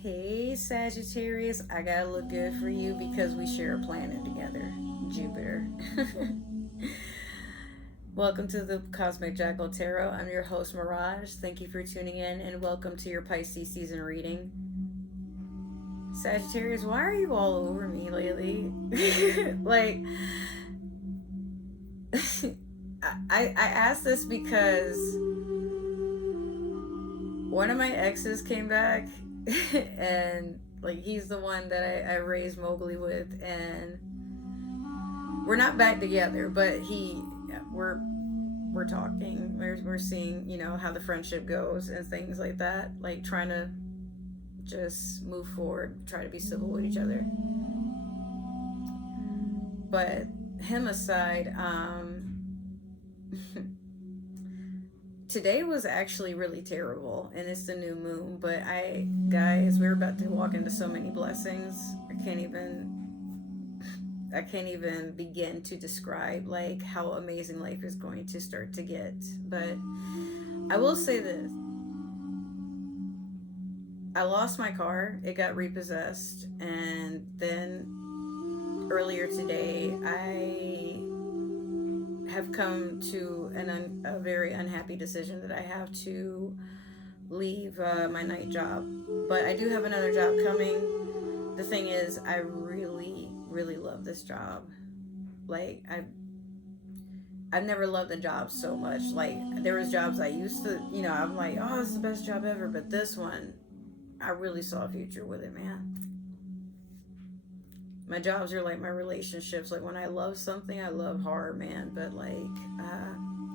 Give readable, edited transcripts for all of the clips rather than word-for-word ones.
Hey Sagittarius, I gotta look good for you because we share a planet together, Jupiter. Welcome to the Cosmic Jackal Tarot. I'm your host, Mirage. Thank you for tuning in and welcome to your Pisces season reading. Sagittarius, why are you all over me lately? Like, I asked this because one of my exes came back and like he's the one that I raised Mowgli with, and we're not back together, but we're talking, we're seeing, you know, how the friendship goes and things like that, like trying to just move forward, try to be civil with each other. But him aside, today was actually really terrible, and it's the new moon, but guys, we're about to walk into so many blessings. I can't even begin to describe like how amazing life is going to start to get. But I will say this. I lost my car. It got repossessed, and then earlier today I have come to a very unhappy decision that I have to leave my night job. But I do have another job coming. The thing is, I really love this job. Like, I've never loved a job so much. Like, there was jobs I used to, you know, I'm like, oh, this is the best job ever. But this one, I really saw a future with it, man. My jobs are like my relationships. Like, when I love something, I love hard, man. But like,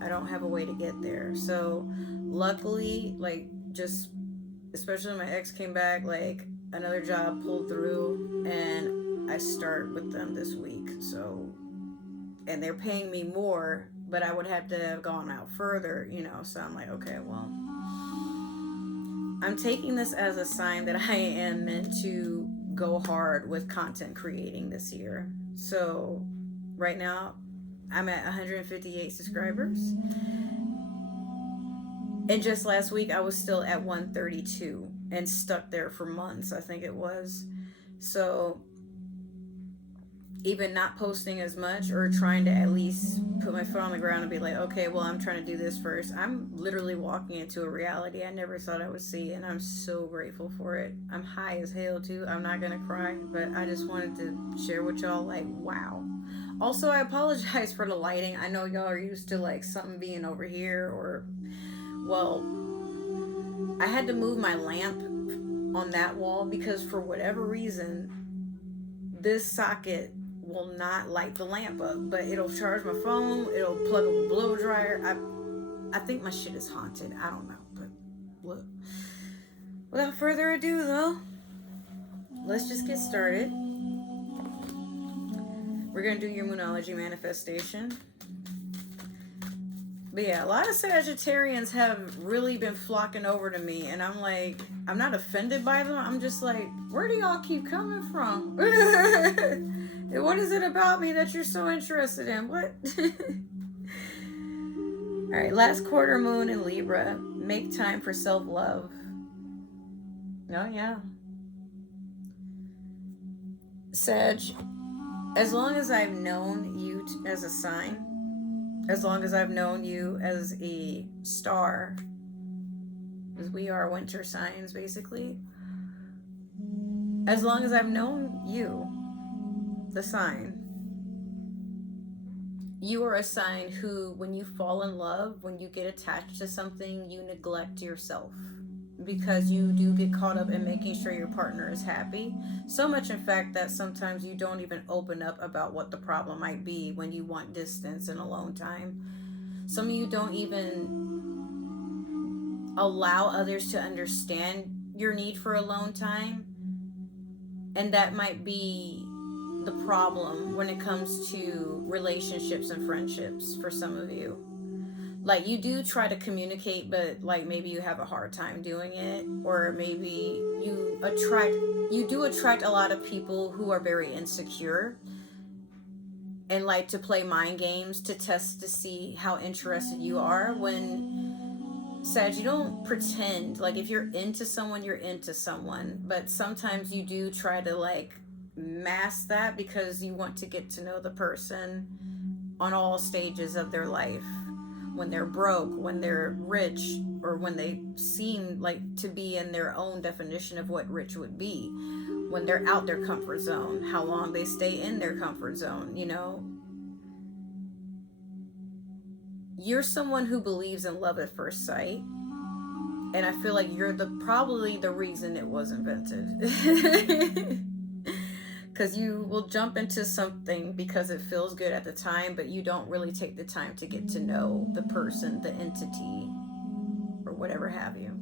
I don't have a way to get there. So luckily, like, just especially when my ex came back, like another job pulled through, and I start with them this week. So, and they're paying me more, but I would have to have gone out further, you know. So I'm like, okay, well, I'm taking this as a sign that I am meant to go hard with content creating this year. So right now I'm at 158 subscribers, and just last week I was still at 132 and stuck there for months, I think it was. So even not posting as much, or trying to at least put my foot on the ground and be like, okay, well, I'm trying to do this first, I'm literally walking into a reality I never thought I would see, and I'm so grateful for it. I'm high as hell too. I'm not gonna cry, but I just wanted to share with y'all, like, wow. Also, I apologize for the lighting. I know y'all are used to like something being over here, or, well, I had to move my lamp on that wall because for whatever reason this socket will not light the lamp up, but it'll charge my phone, it'll plug up a blow dryer. I think my shit is haunted. I don't know, but look. Without further ado, though, let's just get started. We're gonna do your Moonology manifestation. But yeah, a lot of Sagittarians have really been flocking over to me, and I'm like, I'm not offended by them. I'm just like, where do y'all keep coming from? What is it about me that you're so interested in? What? All right, last quarter moon in Libra. Make time for self-love. Oh, yeah. Sag, as long as I've known you as a sign, as long as I've known you as a star, because we are winter signs, basically. As long as I've known you, the sign, you are a sign who, when you fall in love, when you get attached to something, you neglect yourself, because you do get caught up in making sure your partner is happy. So much, in fact, that sometimes you don't even open up about what the problem might be when you want distance and alone time. Some of you don't even allow others to understand your need for alone time. And that might be the problem when it comes to relationships and friendships for some of you. Like, you do try to communicate, but like maybe you have a hard time doing it, or maybe you do attract a lot of people who are very insecure and like to play mind games to test to see how interested you are, when Sag, you don't pretend. Like, if you're into someone, you're into someone. But sometimes you do try to, like, mask that because you want to get to know the person on all stages of their life. When they're broke, when they're rich, or when they seem like to be in their own definition of what rich would be. When they're out their comfort zone, how long they stay in their comfort zone, you know? You're someone who believes in love at first sight, and I feel like you're probably the reason it was invented. Because you will jump into something because it feels good at the time, but you don't really take the time to get to know the person, the entity, or whatever have you.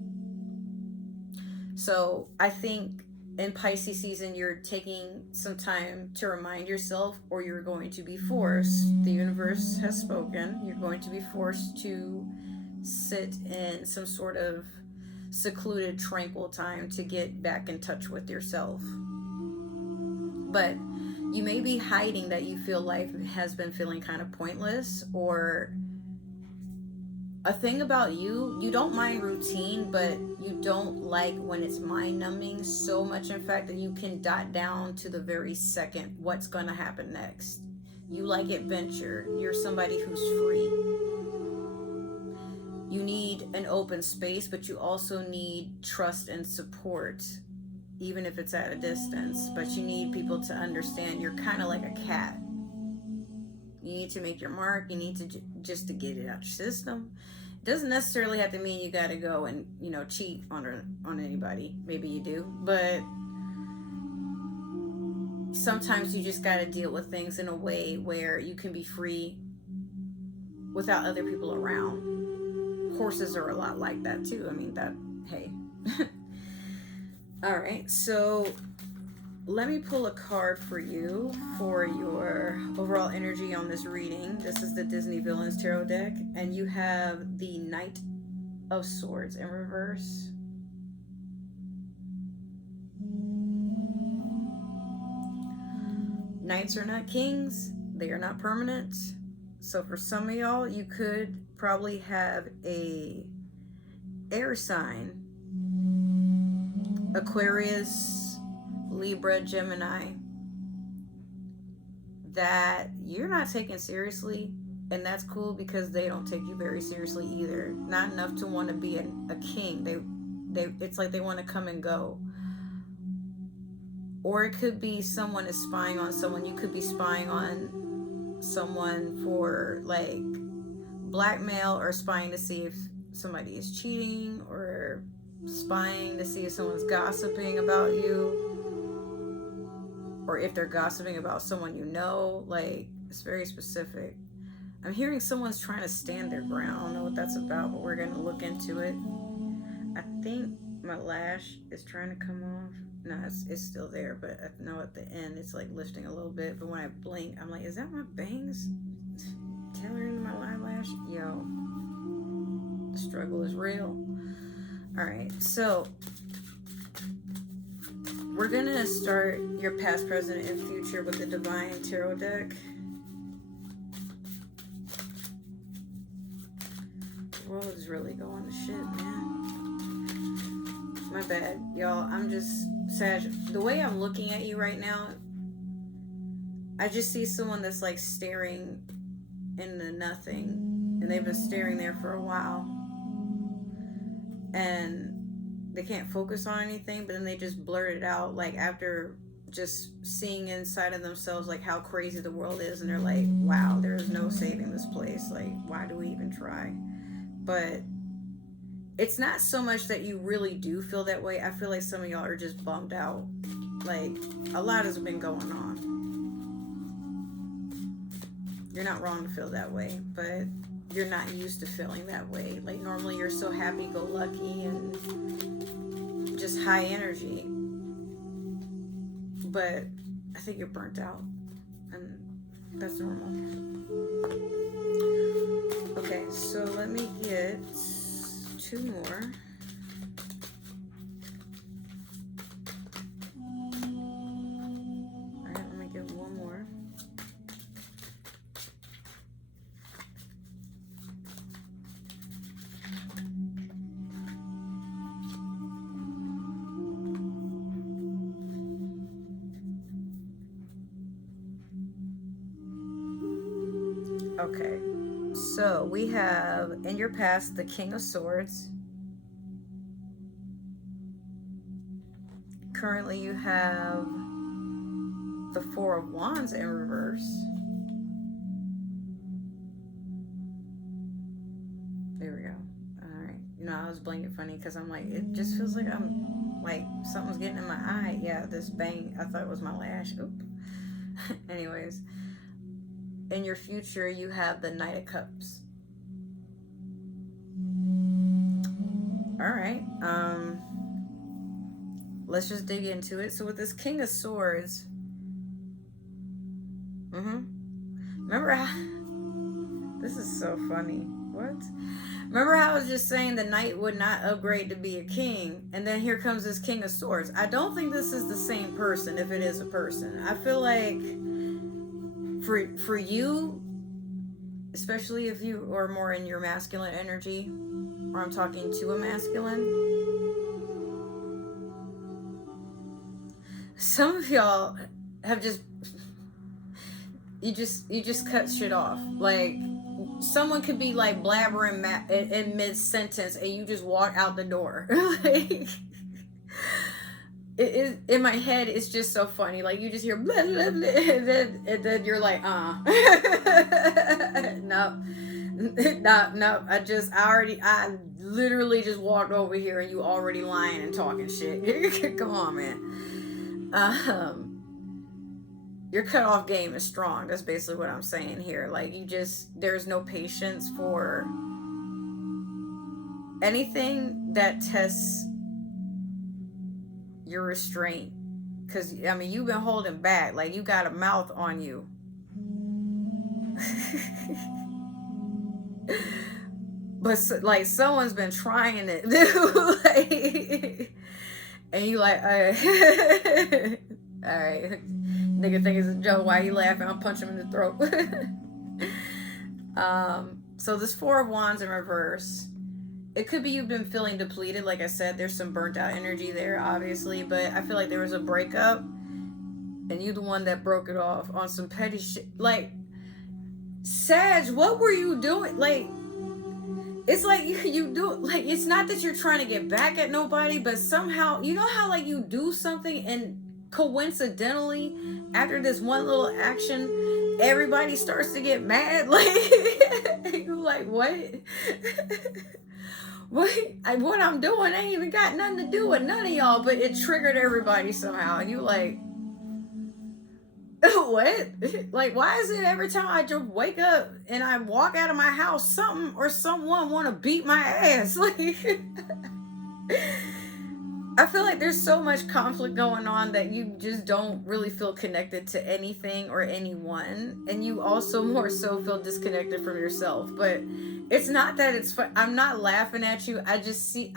So I think in Pisces season, you're taking some time to remind yourself, or you're going to be forced. The universe has spoken. You're going to be forced to sit in some sort of secluded, tranquil time to get back in touch with yourself. But you may be hiding that you feel life has been feeling kind of pointless, or a thing about you, you don't mind routine, but you don't like when it's mind numbing so much, in fact, that you can dot down to the very second what's going to happen next. You like adventure. You're somebody who's free. You need an open space, but you also need trust and support, even if it's at a distance. But you need people to understand you're kind of like a cat. You need to make your mark. You need to just to get it out your system. It doesn't necessarily have to mean you got to go and, you know, cheat on anybody. Maybe you do, but sometimes you just got to deal with things in a way where you can be free without other people around. Horses are a lot like that too. I mean, that, hey. All right, so let me pull a card for you for your overall energy on this reading. This is the Disney Villains Tarot deck, and you have the Knight of Swords in reverse. Knights are not kings. They are not permanent. So for some of y'all, you could probably have a air sign. Aquarius, Libra, Gemini, that you're not taking seriously, and that's cool because they don't take you very seriously either. Not enough to want to be a king. They it's like they want to come and go. Or it could be someone is spying on someone. You could be spying on someone for like blackmail, or spying to see if somebody is cheating, or spying to see if someone's gossiping about you, or if they're gossiping about someone you know. Like, it's very specific. I'm hearing someone's trying to stand their ground. I don't know what that's about, but we're going to look into it. I think my lash is trying to come off. No, it's still there, but I know at the end it's like lifting a little bit. But when I blink, I'm like, is that my bangs tailoring my eyelash? Yo, the struggle is real. All right, so we're gonna start your past, present, and future with the Divine Tarot deck. The world is really going to shit, man. My bad, y'all. I'm just Sag. The way I'm looking at you right now, I just see someone that's like staring into nothing, and they've been staring there for a while. And they can't focus on anything, but then they just blurt it out, like after just seeing inside of themselves like how crazy the world is, and they're like, wow, there is no saving this place, like why do we even try? But it's not so much that you really do feel that way. I feel like some of y'all are just bummed out. Like, a lot has been going on. You're not wrong to feel that way, but you're not used to feeling that way. Like, normally you're so happy-go-lucky and just high energy. But I think you're burnt out, and that's normal. Okay, so let me get 2 more. Alright, let me get 1 more. Okay. So we have in your past the King of Swords. Currently you have the Four of Wands in reverse. There we go. Alright. You know, I was blinking funny because I'm like, it just feels like I'm like something's getting in my eye. Yeah, this bang. I thought it was my lash. Oop. Anyways. In your future, you have the Knight of Cups. Alright. Let's just dig into it. So with this King of Swords, remember how this is so funny. What? Remember how I was just saying the knight would not upgrade to be a king, and then here comes this King of Swords. I don't think this is the same person, if it is a person. I feel like for you, especially if you are more in your masculine energy, or I'm talking to a masculine, some of y'all have just you just cut shit off. Like, someone could be like blabbering in mid-sentence and you just walk out the door. Like, it is, in my head, it's just so funny. Like, you just hear blah, blah, blah, and then you're like, no, I literally just walked over here and you already lying and talking shit. Come on, man. Your cutoff game is strong. That's basically what I'm saying here. Like, there's no patience for anything that tests your restraint. Because, I mean, you've been holding back. Like, you got a mouth on you. But, like, someone's been trying it. Like, and you like, all right. Nigga think it's a joke. Why he laughing? I'll punch him in the throat. So this Four of Wands in reverse. It could be you've been feeling depleted. Like I said, there's some burnt out energy there, obviously. But I feel like there was a breakup. And you the one that broke it off on some petty shit. Like, Sag, what were you doing? Like, it's like you do, like, it's not that you're trying to get back at nobody, but somehow, you know how, like, you do something and coincidentally, after this one little action, everybody starts to get mad. Like, you're like, what? What I'm doing ain't even got nothing to do with none of y'all, but it triggered everybody somehow. And you like, what? Like, why is it every time I just wake up and I walk out of my house, something or someone want to beat my ass? Like, I feel like there's so much conflict going on that you just don't really feel connected to anything or anyone. And you also more so feel disconnected from yourself. But it's not that it's fun. I'm not laughing at you. I just see,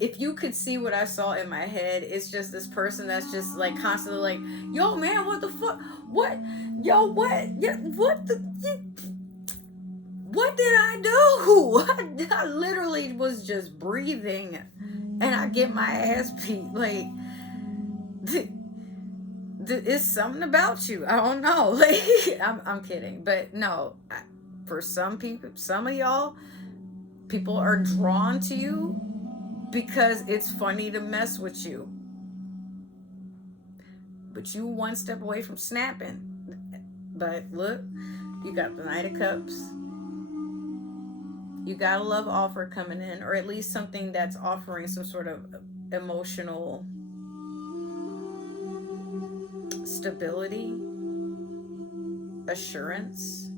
if you could see what I saw in my head, it's just this person that's just like constantly like, yo, man, what the fuck? What? Yo, what? Yeah, what the... What did I do? I literally was just breathing and I get my ass beat. Like, it's something about you. I don't know. Like, I'm kidding. But no, for some people, some of y'all, people are drawn to you because it's funny to mess with you. But you one step away from snapping. But look, you got the Knight of Cups. You got a love offer coming in, or at least something that's offering some sort of emotional stability, assurance.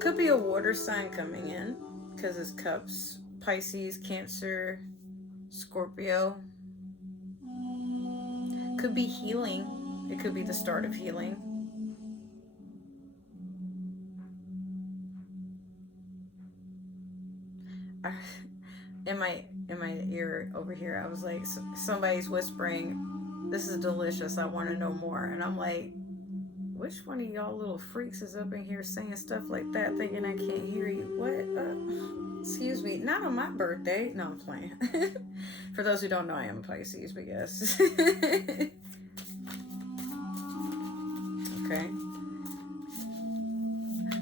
Could be a water sign coming in, because it's cups. Pisces, Cancer, Scorpio. Could be healing. It could be the start of healing. In my ear over here, I was like, somebody's whispering, "This is delicious. I want to know more." And I'm like, which one of y'all little freaks is up in here saying stuff like that, thinking I can't hear you? What? Excuse me. Not on my birthday. No, I'm playing. For those who don't know, I am a Pisces, but yes. Okay.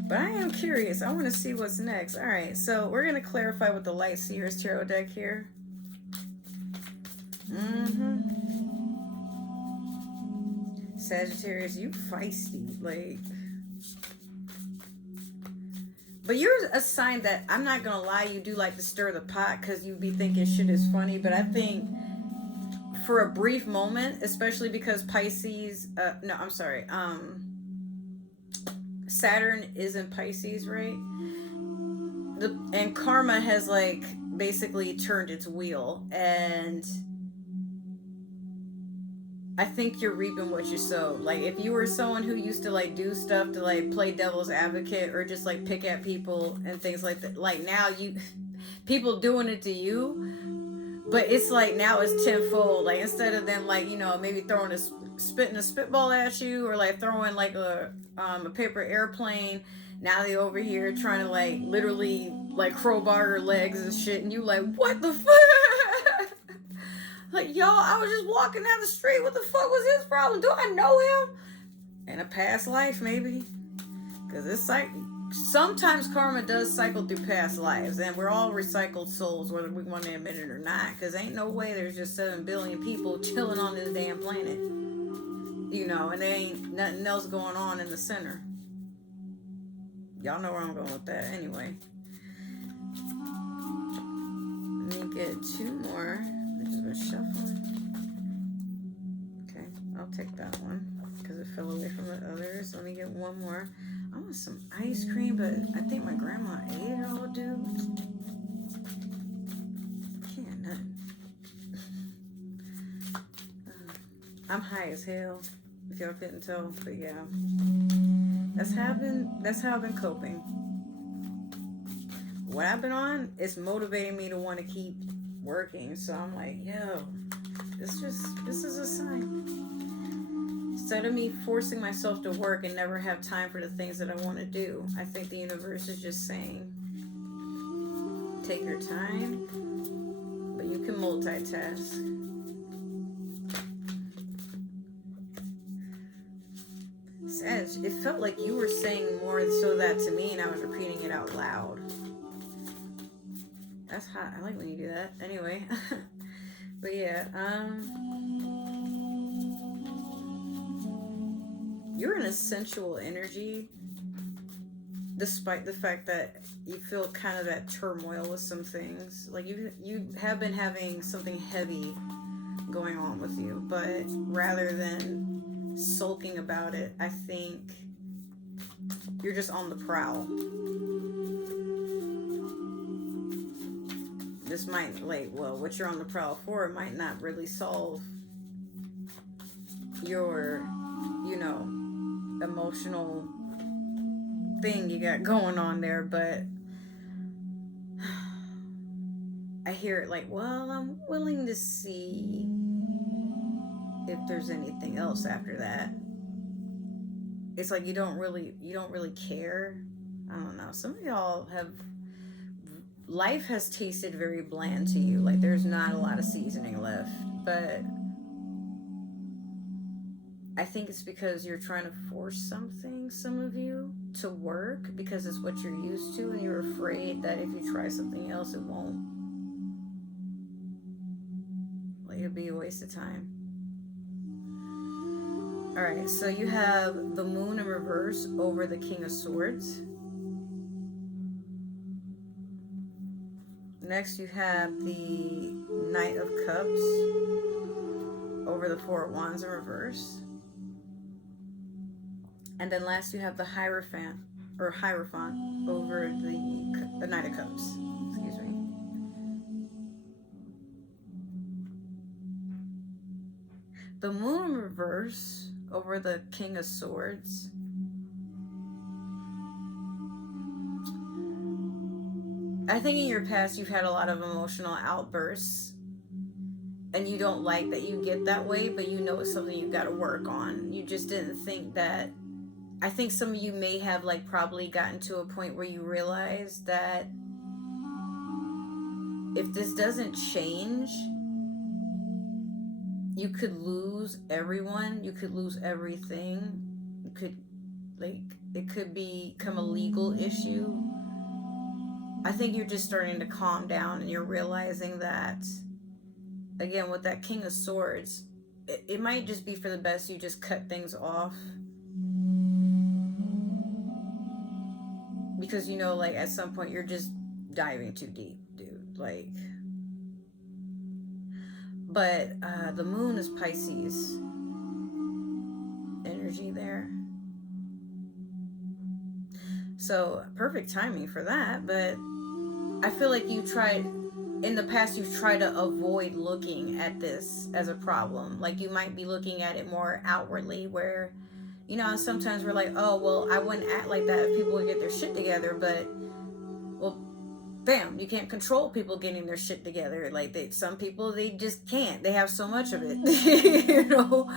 But I am curious. I want to see what's next. All right, so we're going to clarify with the Light Seers Tarot deck here. Sagittarius, you feisty. Like, but you're a sign that, I'm not going to lie, you do like to stir the pot because you be thinking shit is funny. But I think for a brief moment, especially because Pisces, no, I'm sorry, Saturn is in Pisces, right? And karma has like basically turned its wheel, and I think you're reaping what you sow. Like, if you were someone who used to like do stuff to like play devil's advocate or just like pick at people and things like that, like now you people doing it to you, but it's like now it's tenfold. Like, instead of them like, you know, maybe throwing spitting a spitball at you, or like throwing like a paper airplane, now they over here trying to like literally like crowbar your legs and shit, and you like, what the fuck? Like, y'all, I was just walking down the street. What the fuck was his problem? Do I know him? In a past life, maybe. Because it's like, sometimes karma does cycle through past lives, and we're all recycled souls, whether we want to admit it or not. Because ain't no way there's just 7 billion people chilling on this damn planet. You know, and there ain't nothing else going on in the center. Y'all know where I'm going with that. Anyway. Let me get 2 more. Just been shuffling. Okay, I'll take that one because it fell away from the others. Let me get 1 more. I want some ice cream, but I think my grandma ate it all, dude. Can't nothing. I'm high as hell, if y'all couldn't tell, but yeah. That's how I've been coping. What I've been on is motivating me to want to keep working. So I'm like, yo, this is a sign. Instead of me forcing myself to work and never have time for the things that I want to do, I think the universe is just saying, take your time, but you can multitask. Sag, it felt like you were saying more so that to me, and I was repeating it out loud. That's hot. I like when you do that. Anyway. But yeah, you're in a sensual energy, despite the fact that you feel kind of that turmoil with some things. Like, you have been having something heavy going on with you, but rather than sulking about it, I think you're just on the prowl. This might, like, well, what you're on the prowl for might not really solve your, you know, emotional thing you got going on there, but I hear it like, well, I'm willing to see if there's anything else after that. It's like you don't really care. I don't know. Some of y'all have, life has tasted very bland to you. Like, there's not a lot of seasoning left. But I think it's because you're trying to force something, some of you, to work because it's what you're used to, and you're afraid that if you try something else, it won't. Like, it'll be a waste of time. Alright, so you have the Moon in reverse over the King of Swords. Next, you have the Knight of Cups over the Four of Wands in reverse. And then last, you have the Hierophant over the Knight of Cups. Excuse me. The Moon in reverse over the King of Swords. I think in your past you've had a lot of emotional outbursts, and you don't like that you get that way, but you know it's something you've got to work on. You just didn't think that. I think some of you may have like probably gotten to a point where you realize that if this doesn't change, you could lose everyone, you could lose everything could, like, it could become a legal issue. I think you're just starting to calm down and you're realizing that, again, with that King of Swords, it might just be for the best you just cut things off. Because, you know, like, at some point you're just diving too deep, dude. Like, but the moon is Pisces energy there. So, perfect timing for that. But I feel like in the past, you've tried to avoid looking at this as a problem. Like, you might be looking at it more outwardly, where, you know, sometimes we're like, oh, well, I wouldn't act like that if people would get their shit together. But, well, bam, you can't control people getting their shit together. Like, some people, they just can't. They have so much of it, you know?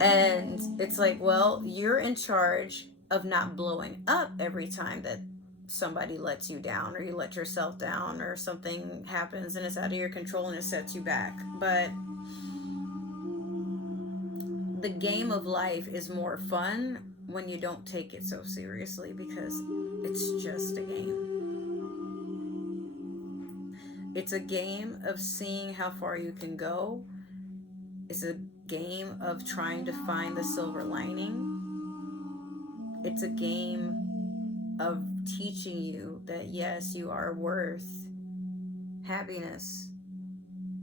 And it's like, well, you're in charge of not blowing up every time that somebody lets you down, or you let yourself down, or something happens and it's out of your control and it sets you back. But the game of life is more fun when you don't take it so seriously, because it's just a game. It's a game of seeing how far you can go. It's a game of trying to find the silver lining. It's a game of teaching you that, yes, you are worth happiness.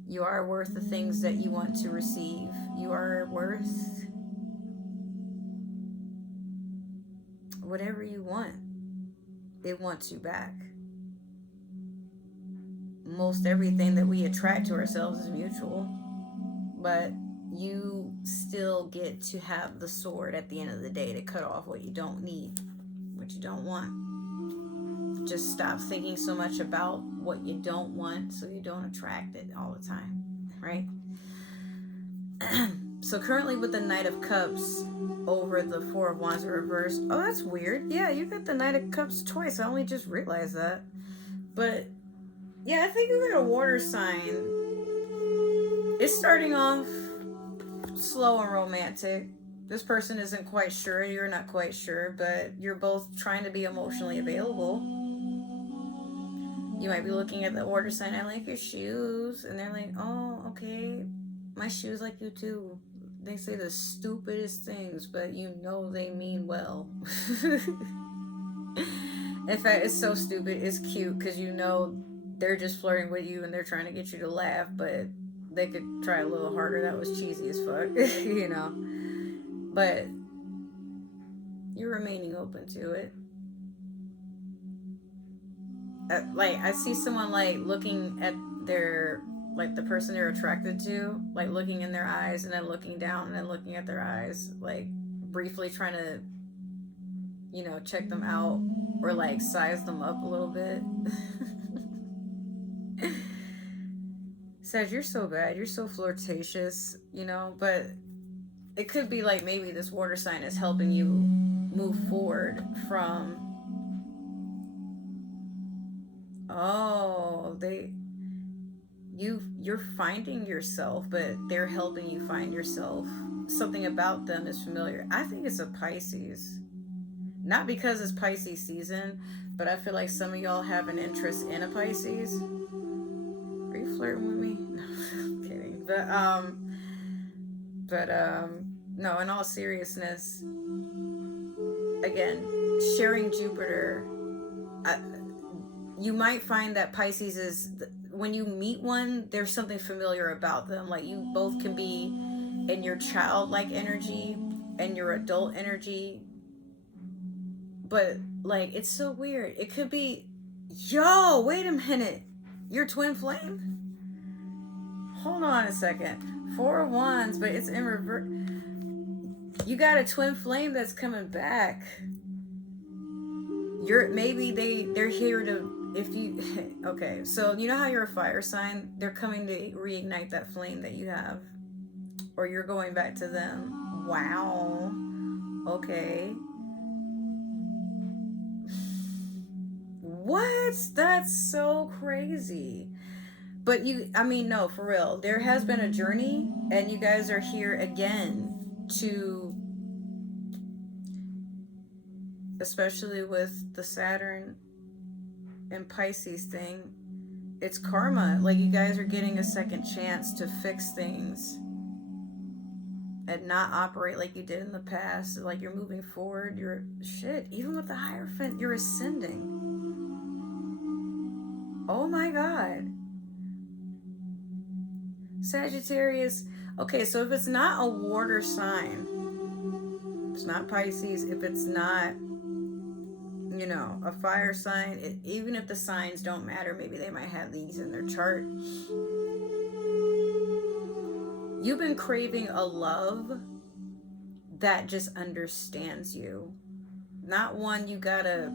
You are worth the things that you want to receive. You are worth whatever you want. It wants you back. Most everything that we attract to ourselves is mutual, but you still get to have the sword at the end of the day to cut off what you don't need, what you don't want. Just stop thinking so much about what you don't want so you don't attract it all the time, right? So currently with the Knight of Cups over the Four of Wands in reverse. Oh, that's weird. Yeah, you got the Knight of Cups twice. I only just realized that. But yeah, I think you got a water sign. It's starting off slow and romantic. This person isn't quite sure. You're not quite sure, but you're both trying to be emotionally available. You might be looking at the water sign. I like your shoes. And they're like, oh, okay. My shoes like you too. They say the stupidest things, but you know they mean well. In fact, it's so stupid. It's cute because you know they're just flirting with you and they're trying to get you to laugh, but they could try a little harder. That was cheesy as fuck, you know. But you're remaining open to it. Like, I see someone, like, looking at their, like, the person they're attracted to, like, looking in their eyes and then looking down and then looking at their eyes, like, briefly trying to, you know, check them out or, like, size them up a little bit. Sag, you're so bad. You're so flirtatious, you know, but it could be like maybe this water sign is helping you move forward from, oh, you're finding yourself, but they're helping you find yourself. Something about them is familiar. I think it's a Pisces. Not because it's Pisces season, but I feel like some of y'all have an interest in a Pisces. Are you flirting with me? No, I'm kidding. But no, in all seriousness, again, sharing Jupiter, you might find that Pisces is, when you meet one, there's something familiar about them. Like, you both can be in your childlike energy and your adult energy. But, like, it's so weird. It could be, yo, wait a minute. You're twin flame? Hold on a second. Four of Wands, but it's in reverse. You got a twin flame that's coming back. Maybe they're here to, if you, okay, so you know how you're a fire sign? They're coming to reignite that flame that you have. Or you're going back to them. Wow. Okay. What? That's so crazy. But no, for real. There has been a journey, and you guys are here again to especially with the Saturn and Pisces thing, it's karma. Like, you guys are getting a second chance to fix things and not operate like you did in the past. Like, you're moving forward. You're shit. Even with the Hierophant, you're ascending. Oh my God. Sagittarius. Okay, so if it's not a water sign, it's not Pisces, if it's not, you know, a fire sign, even if the signs don't matter, maybe they might have these in their chart. You've been craving a love that just understands you. Not one you gotta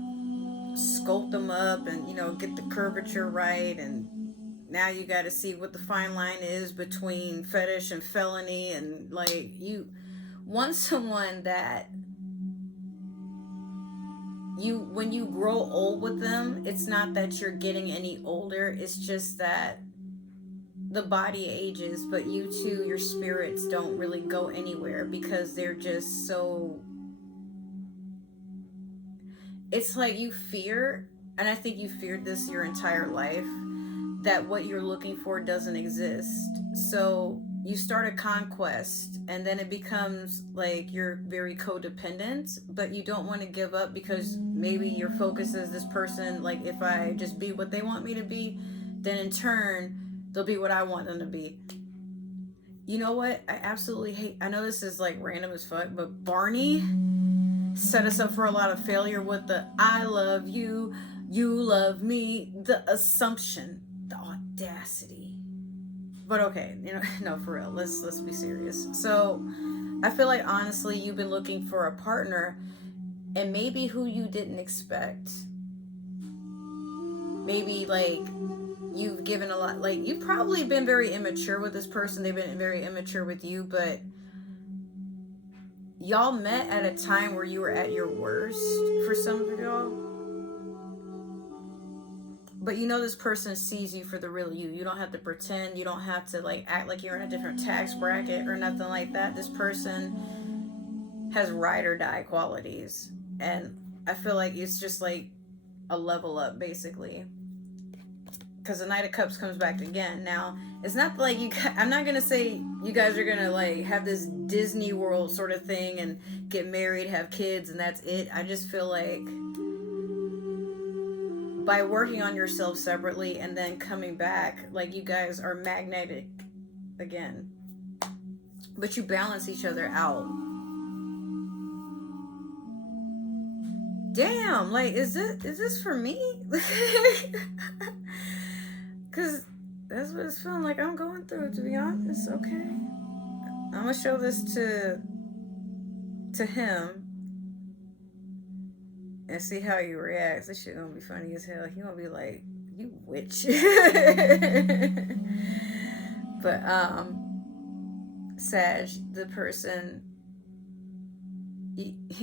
sculpt them up and, you know, get the curvature right, and now you gotta see what the fine line is between fetish and felony, and like, you want someone that when you grow old with them, it's not that you're getting any older, it's just that the body ages, but you two, your spirits don't really go anywhere, because they're just so, it's like you fear, and I think you feared this your entire life, that what you're looking for doesn't exist. So you start a conquest, and then it becomes like you're very codependent, but you don't want to give up, because maybe your focus is this person, like, if I just be what they want me to be, then in turn they'll be what I want them to be. You know what? I absolutely hate, I know this is like random as fuck, but Barney set us up for a lot of failure with the I love you, you love me, the assumption, the audacity. But okay, you know, no, for real, let's be serious. So I feel like, honestly, you've been looking for a partner, and maybe who you didn't expect. Maybe like you've given a lot, like, you've probably been very immature with this person, they've been very immature with you, but y'all met at a time where you were at your worst for some of y'all. But you know this person sees you for the real you. You don't have to pretend. You don't have to like act like you're in a different tax bracket or nothing like that. This person has ride or die qualities. And I feel like it's just like a level up, basically. Because the Knight of Cups comes back again. Now, it's not like I'm not going to say you guys are going to like have this Disney World sort of thing and get married, have kids, and that's it. I just feel like by working on yourself separately and then coming back, like, you guys are magnetic again. But you balance each other out. Damn, like, is this for me? Because that's what it's feeling like I'm going through, to be honest. Okay, I'm gonna show this to him and see how he reacts. This shit gonna be funny as hell. He gonna be like, you witch. But Sag, the person,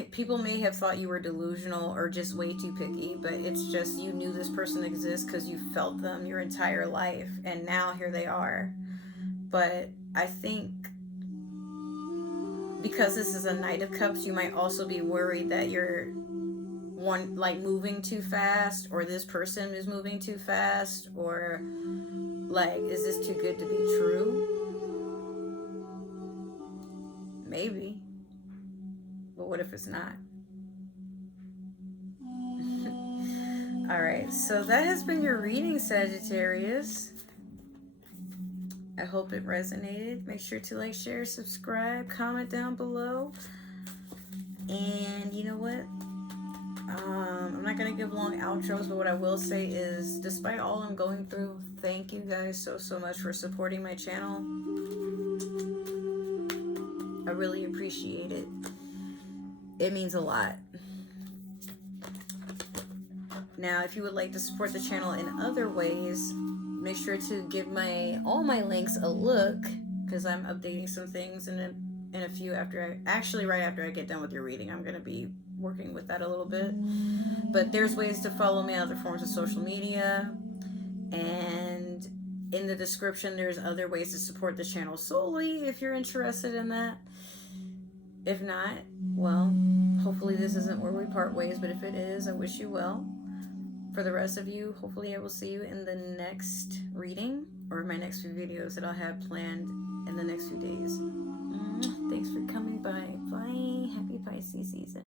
people may have thought you were delusional or just way too picky, but it's just you knew this person exists because you felt them your entire life, and now here they are. But I think because this is a Knight of Cups, you might also be worried that you're moving too fast, or this person is moving too fast, or like, is this too good to be true? Maybe. But what if it's not? Alright, so that has been your reading, Sagittarius. I hope it resonated. Make sure to like, share, subscribe, comment down below. And you know what? I'm not going to give long outros, but what I will say is, despite all I'm going through, thank you guys so much for supporting my channel. I really appreciate it. It means a lot. Now, if you would like to support the channel in other ways, make sure to give all my links a look, because I'm updating some things in a few right after I get done with your reading. I'm going to be working with that a little bit. But there's ways to follow me on other forms of social media, and in the description there's other ways to support the channel solely if you're interested in that. If not, well, hopefully this isn't where we part ways, but if it is, I wish you well. For the rest of you, hopefully I will see you in the next reading or my next few videos that I'll have planned in the next few days. Thanks for coming by. Bye. Happy Pisces season.